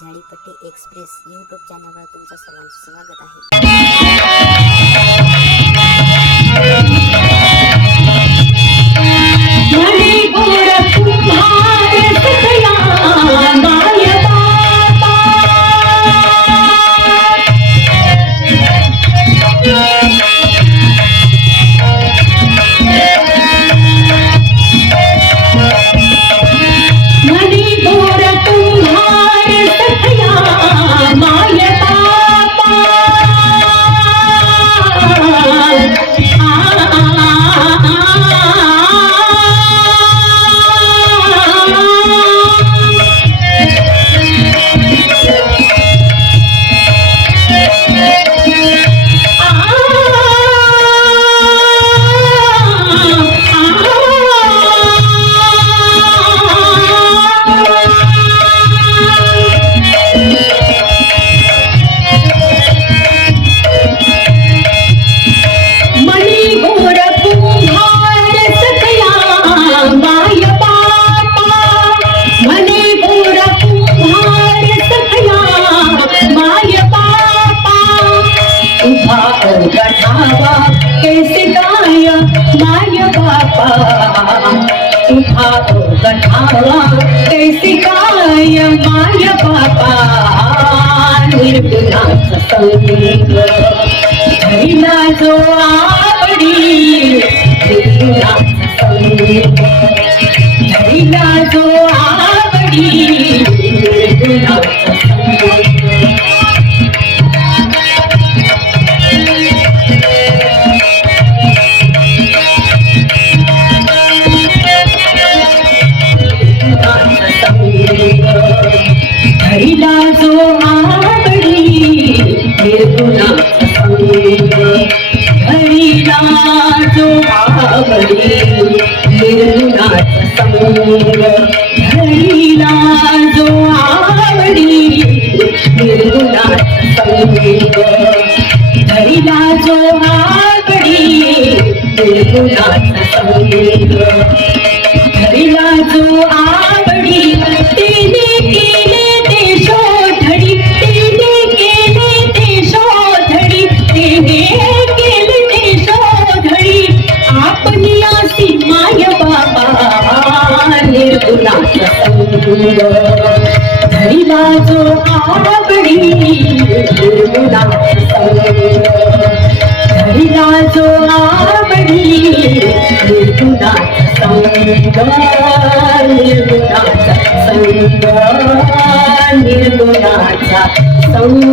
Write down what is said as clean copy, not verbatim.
Zadipatti express YouTube चॅनलवर तुमचं सर्वांचं स्वागत आहे। कैसे गाय माय बापा तुझा गठावा कैसे गाय माय बापा निर्गुणाचा संग धरीला जो आवडी निर्गुणाचा संग धरीला जो आवडी निर्गुणाचा संग धरीला जो आवडी निर्गुणाचा संग धरीला जो आवडी निर्गुणाचा संग धरीला जो आवडी निर्गुणाचा संग धरीला जो आवडी निर्गुणाचा संग धरीला जो आवडी तेने केले ते शोधडी तेने केले ते शोधडी तेने केले ते शोधडी आपली आसी माय बाबा निर्गुणाचा संग धरीला जो आवडी निर्गुणाचा संग धरीला जो आवडी निर्गुणाचा संग निर्गुणाचा संग निर्गुणाचा संग